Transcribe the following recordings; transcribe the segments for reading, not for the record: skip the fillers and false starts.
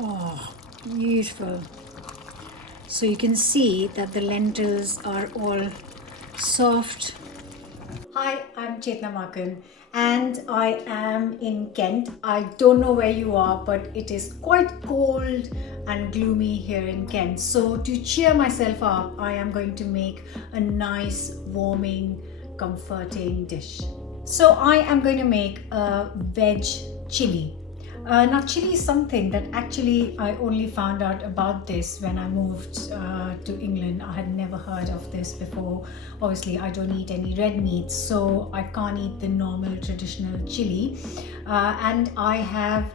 Oh, beautiful. So you can see that the lentils are all soft. Hi, I'm Chetna Makan and I am in Kent. I don't know where you are, but it is quite cold and gloomy here in Kent. So to cheer myself up, I am going to make a nice, warming, comforting dish. So I am going to make a veg chili. Now chili is something that actually I only found out about this when I moved to England. I had never heard of this before. Obviously I don't eat any red meat, so I can't eat the normal traditional chili, and I have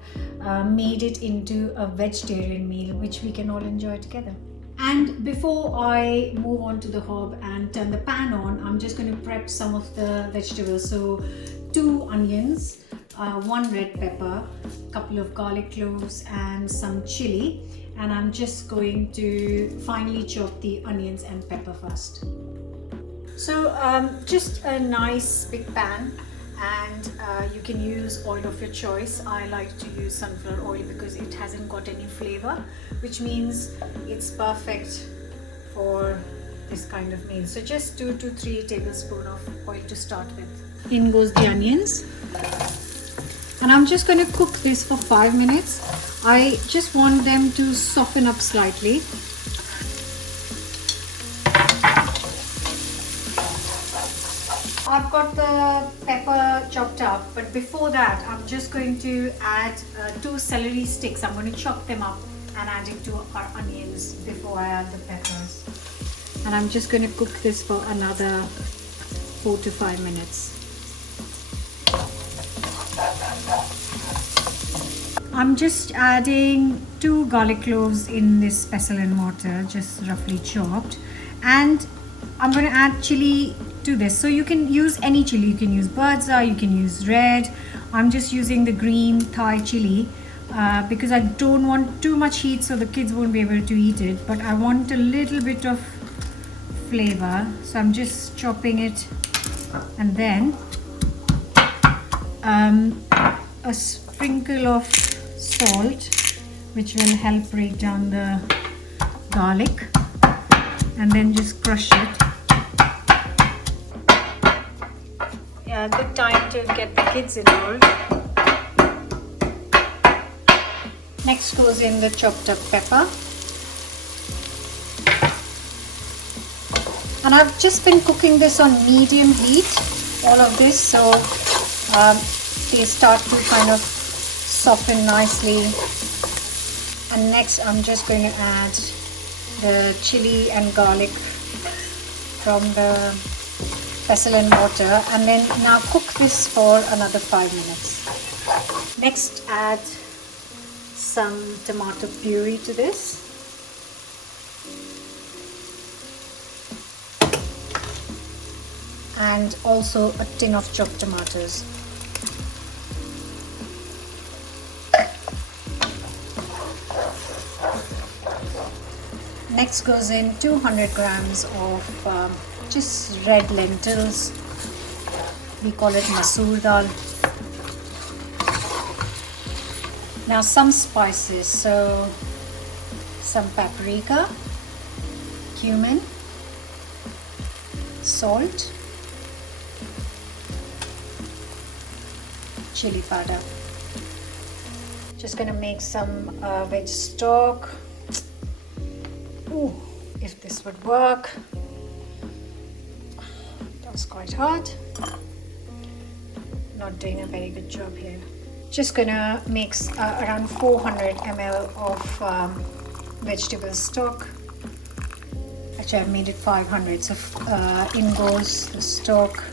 made it into a vegetarian meal which we can all enjoy together. And before I move on to the hob and turn the pan on, I'm just going to prep some of the vegetables. So 2 onions, 1 red pepper, couple of garlic cloves and some chili, and I'm just going to finely chop the onions and pepper first. So just a nice big pan, and you can use oil of your choice. I like to use sunflower oil because it hasn't got any flavor, which means it's perfect for this kind of meal. So just 2 to 3 tablespoons of oil to start with. In goes the onions. And I'm just going to cook this for 5 minutes. I just want them to soften up slightly. I've got the pepper chopped up, but before that I'm just going to add 2 celery sticks. I'm going to chop them up and add it to our onions before I add the peppers. And I'm just going to cook this for another 4 to 5 minutes. I'm just adding 2 garlic cloves in this pestle and mortar, just roughly chopped, and I'm going to add chili to this. So you can use any chili. You can use bird's eye, you can use red. I'm just using the green Thai chili because I don't want too much heat so the kids won't be able to eat it, but I want a little bit of flavor. So I'm just chopping it, and then a sprinkle of salt, which will help break down the garlic, and then just crush it. Yeah, good time to get the kids involved. Next goes in the chopped up pepper. And I've just been cooking this on medium heat, all of this, so they start to kind of soften nicely. And next I'm just going to add the chili and garlic from the pestle and mortar, and then now cook this for another 5 minutes. Next add some tomato puree to this. And also a tin of chopped tomatoes. Next goes in 200 grams of just red lentils. We call it masoor dal. Now some spices, so some paprika, cumin, salt, chili powder. Just gonna make some veg stock. Ooh, if this would work. That's quite hard. Not doing a very good job here. Just gonna mix around 400 ml of vegetable stock. Actually, I've made it 500. So in goes the stock,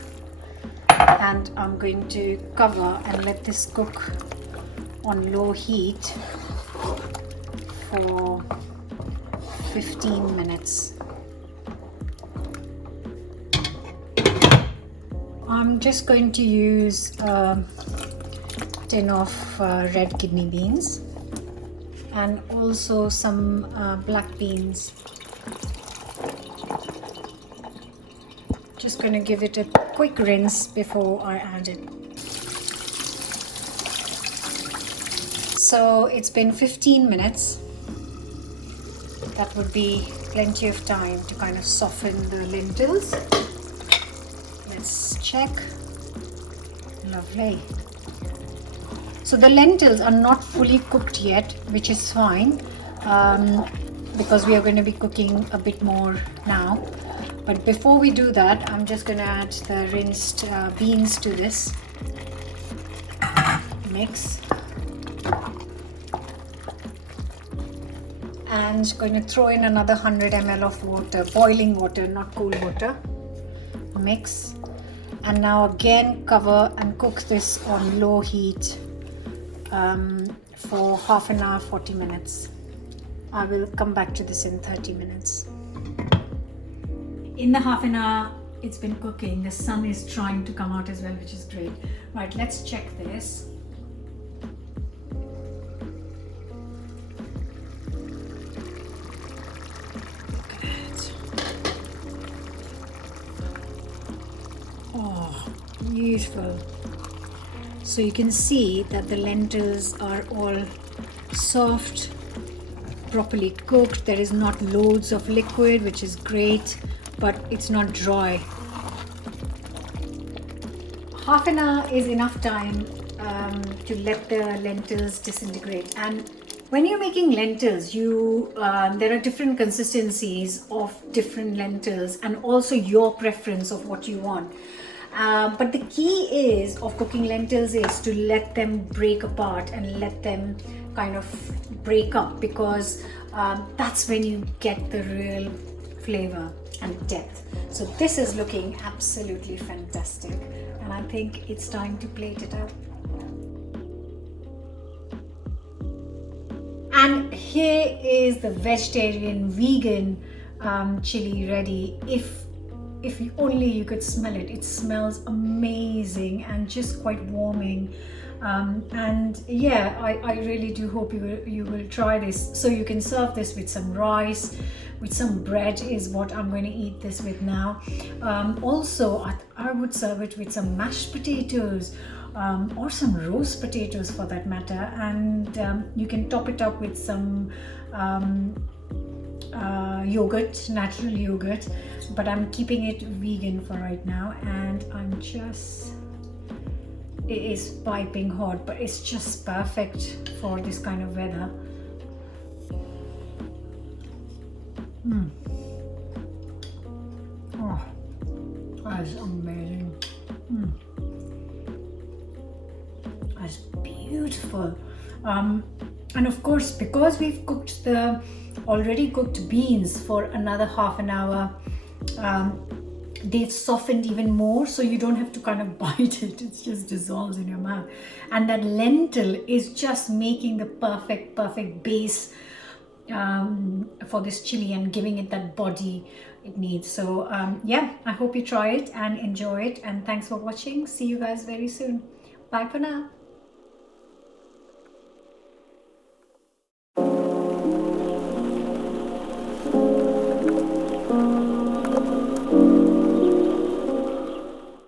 and I'm going to cover and let this cook on low heat for 15 minutes. I'm just going to use a tin of red kidney beans and also some black beans. Just going to give it a quick rinse before I add it. So it's been 15 minutes. That would be plenty of time to kind of soften the lentils. Let's check. Lovely. So the lentils are not fully cooked yet, which is fine, because we are going to be cooking a bit more now. But before we do that, I'm just going to add the rinsed beans to this mix. And going to throw in another 100 ml of water, boiling water, not cool water. Mix. And now again cover and cook this on low heat for half an hour, 40 minutes. I will come back to this in 30 minutes. In the half an hour it's been cooking, the sun is trying to come out as well, which is great. Right, let's check this. Oh, beautiful. So you can see that the lentils are all soft, properly cooked. There is not loads of liquid, which is great, but it's not dry. Half an hour is enough time to let the lentils disintegrate. And when you're making lentils, there are different consistencies of different lentils and also your preference of what you want. But the key is of cooking lentils is to let them break apart and let them kind of break up, because that's when you get the real flavor and depth. So this is looking absolutely fantastic, and I think it's time to plate it up. And here is the vegetarian vegan chili ready. If only you could smell it. It smells amazing and just quite warming. And yeah, I really do hope you will try this. So you can serve this with some rice, with some bread is what I'm going to eat this with now. Also, I would serve it with some mashed potatoes, or some roast potatoes for that matter. And you can top it up with some yogurt, natural yogurt, but I'm keeping it vegan for right now. And it is piping hot, but it's just perfect for this kind of weather. Oh, that's amazing. That's beautiful. And of course, because we've cooked the already cooked beans for another half an hour, they've softened even more, so you don't have to kind of bite it. It just dissolves in your mouth. And that lentil is just making the perfect base for this chili and giving it that body it needs. So yeah, I hope you try it and enjoy it, and thanks for watching. See you guys very soon. Bye for now.